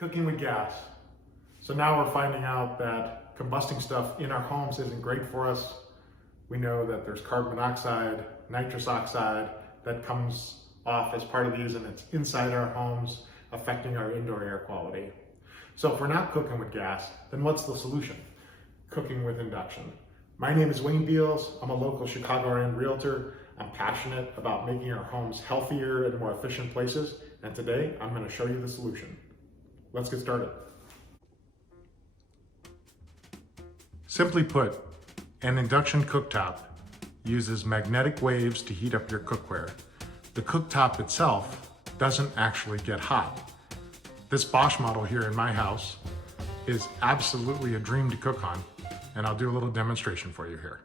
Cooking with gas. So now we're finding out that combusting stuff in our homes isn't great for us. We know that there's carbon monoxide, nitrous oxide that comes off as part of these, and it's inside our homes affecting our indoor air quality. So if we're not cooking with gas, then what's the solution? Cooking with induction. My name is Wayne Beals. I'm a local Chicagorean realtor. I'm passionate about making our homes healthier and more efficient places. And today I'm going to show you the solution. Let's get started. Simply put, an induction cooktop uses magnetic waves to heat up your cookware. The cooktop itself doesn't actually get hot. This Bosch model here in my house is absolutely a dream to cook on, and I'll do a little demonstration for you here.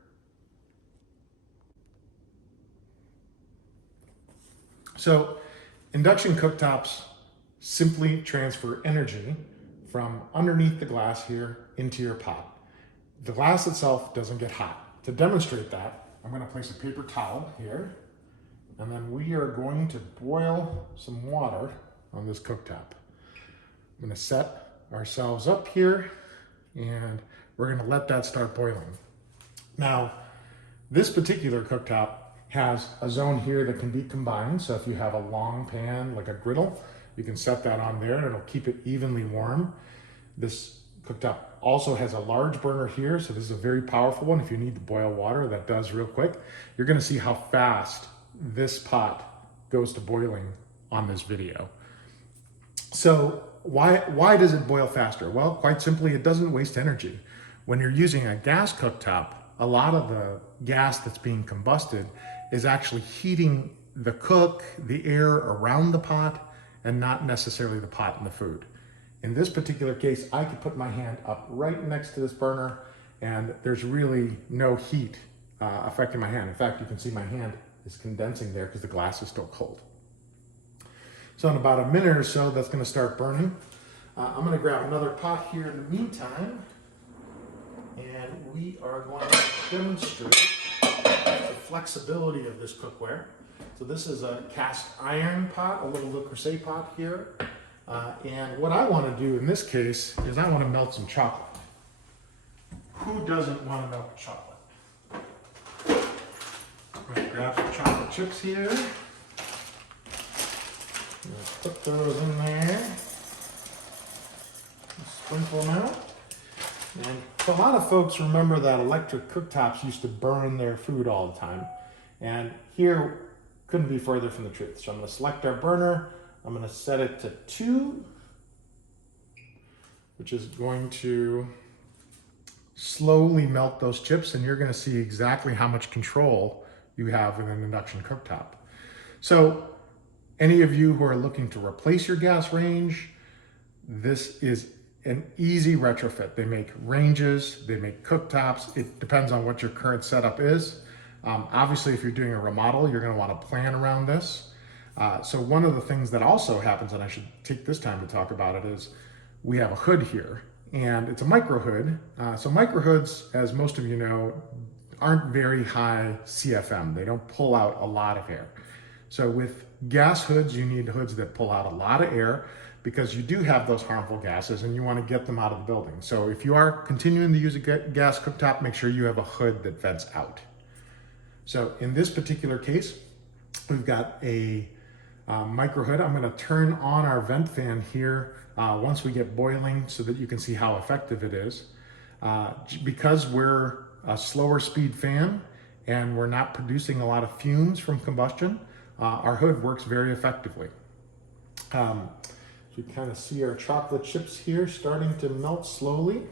So, induction cooktops simply transfer energy from underneath the glass here into your pot. The glass itself doesn't get hot. To demonstrate that, I'm going to place a paper towel here, and then we are going to boil some water on this cooktop. I'm going to set ourselves up here, and we're going to let that start boiling. Now, this particular cooktop has a zone here that can be combined. So if you have a long pan, like a griddle, you can set that on there and it'll keep it evenly warm. This cooktop also has a large burner here, so this is a very powerful one. If you need to boil water, that does real quick. You're gonna see how fast this pot goes to boiling on this video. So why does it boil faster? Well, quite simply, it doesn't waste energy. When you're using a gas cooktop, a lot of the gas that's being combusted is actually heating the the air around the pot, and not necessarily the pot and the food. In this particular case, I could put my hand up right next to this burner, and there's really no heat affecting my hand. In fact, you can see my hand is condensing there because the glass is still cold. So in about a minute or so, that's going to start burning. I'm going to grab another pot here in the meantime, and we are going to demonstrate the flexibility of this cookware. So this is a cast iron pot, a little Le Creuset pot here. And what I want to do in this case is I want to melt some chocolate. Who doesn't want to melt chocolate? I'm going to grab some chocolate chips here. Put those in there. Sprinkle them out. And a lot of folks remember that electric cooktops used to burn their food all the time. And here couldn't be further from the truth. So I'm going to select our burner. I'm going to set it to 2, which is going to slowly melt those chips, and you're going to see exactly how much control you have in an induction cooktop. So any of you who are looking to replace your gas range, this is an easy retrofit. They make ranges, they make cooktops. It depends on what your current setup is. Obviously, if you're doing a remodel, you're going to want to plan around this. So one of the things that also happens, and I should take this time to talk about it, is we have a hood here, and it's a micro hood. So micro hoods, as most of you know, aren't very high CFM. They don't pull out a lot of air. So with gas hoods, you need hoods that pull out a lot of air, because you do have those harmful gases and you want to get them out of the building. So if you are continuing to use a gas cooktop, make sure you have a hood that vents out. So in this particular case, we've got a micro hood. I'm going to turn on our vent fan here once we get boiling so that you can see how effective it is. Because we're a slower speed fan and we're not producing a lot of fumes from combustion, our hood works very effectively. You kind of see our chocolate chips here starting to melt slowly.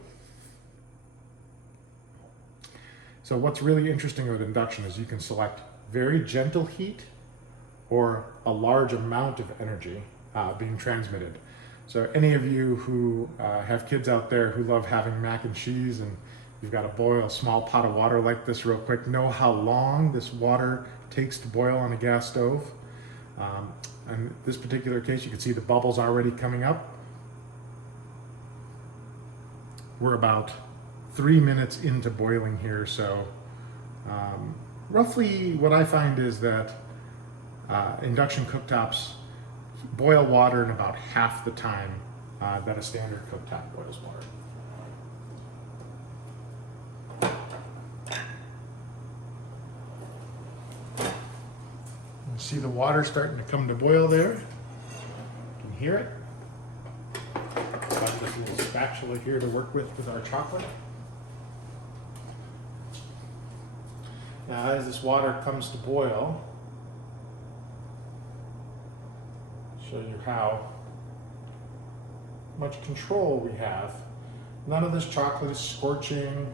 So what's really interesting with induction is you can select very gentle heat or a large amount of energy being transmitted. So any of you who have kids out there who love having mac and cheese, and you've got to boil a small pot of water like this real quick, know how long this water takes to boil on a gas stove. In this particular case, you can see the bubbles already coming up. We're about 3 minutes into boiling here, so roughly what I find is that induction cooktops boil water in about half the time that a standard cooktop boils water. You see the water starting to come to boil there. You can hear it. Got this little spatula here to work with our chocolate. Now, as this water comes to boil, I'll show you how much control we have. None of this chocolate is scorching.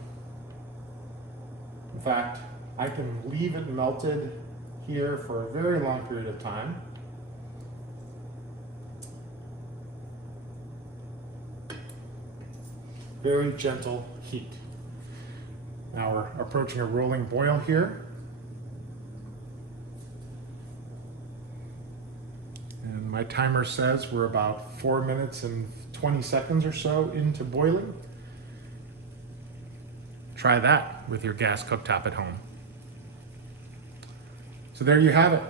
In fact, I can leave it melted here for a very long period of time. Very gentle heat. Now we're approaching a rolling boil here. And my timer says we're about 4 minutes and 20 seconds or so into boiling. Try that with your gas cooktop at home. So there you have it.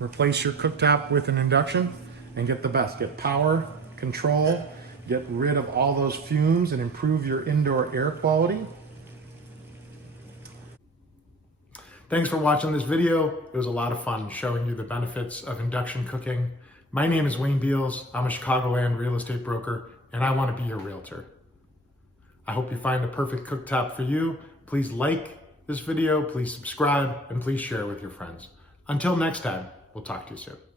Replace your cooktop with an induction and get the best. Get power, control, get rid of all those fumes and improve your indoor air quality. Thanks for watching this video. It was a lot of fun showing you the benefits of induction cooking. My name is Wayne Beals. I'm a Chicagoland real estate broker, and I want to be your realtor. I hope you find the perfect cooktop for you. Please like this video, please subscribe, and please share with your friends. Until next time, we'll talk to you soon.